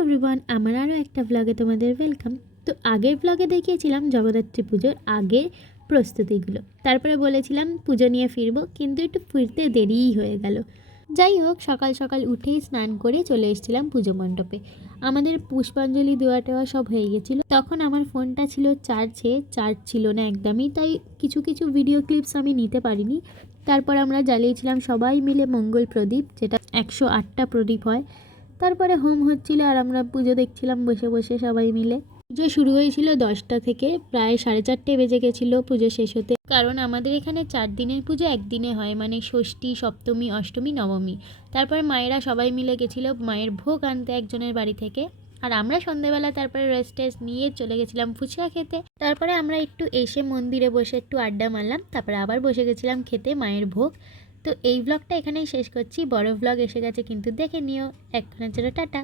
Everyone, আমার আরও একটা ব্লগে তোমাদের ওয়েলকাম। তো আগের ব্লগে দেখিয়েছিলাম জগদ্ধাত্রী পুজোর আগের প্রস্তুতিগুলো, তারপরে বলেছিলাম পুজো নিয়ে ফিরবো, কিন্তু একটু ফিরতে দেরিই হয়ে গেল। যাই হোক, সকাল সকাল উঠেই স্নান করে চলে এসেছিলাম পুজো মণ্ডপে। আমাদের পুষ্পাঞ্জলি দেওয়া টেওয়া সব হয়ে গেছিলো। তখন আমার ফোনটা ছিল চার্জ ছিল না একদমই, তাই কিছু কিছু ভিডিও ক্লিপস আমি নিতে পারিনি। তারপর আমরা জ্বালিয়েছিলাম সবাই মিলে মঙ্গল প্রদীপ, যেটা 108টা প্রদীপ হয়। তারপরে হোম হচ্ছিল আর আমরা পুজো দেখছিলাম বসে বসে সবাই মিলে। পুজো শুরু হয়েছিল 10টা থেকে, প্রায় 4:30 বেজে গেছিলো পুজো শেষ হতে। কারণ আমাদের এখানে 4 দিনের পুজো একদিনে হয়, মানে ষষ্ঠী, সপ্তমী, অষ্টমী, নবমী। তারপর মায়েরা সবাই মিলে গেছিলো মায়ের ভোগ আনতে একজনের বাড়ি থেকে। আর আমরা সন্ধ্যেবেলা তারপরে রেস্ট নিয়ে চলে গেছিলাম ফুচকা খেতে। তারপরে আমরা একটু এসে মন্দিরে বসে একটু আড্ডা মারলাম, তারপরে আবার বসে গেছিলাম খেতে মায়ের ভোগ। তো এই ব্লগটা এখানেই শেষ করছি। বড় ব্লগ এসে গেছে, কিন্তু দেখে নিও। এখনের জন্য টাটা।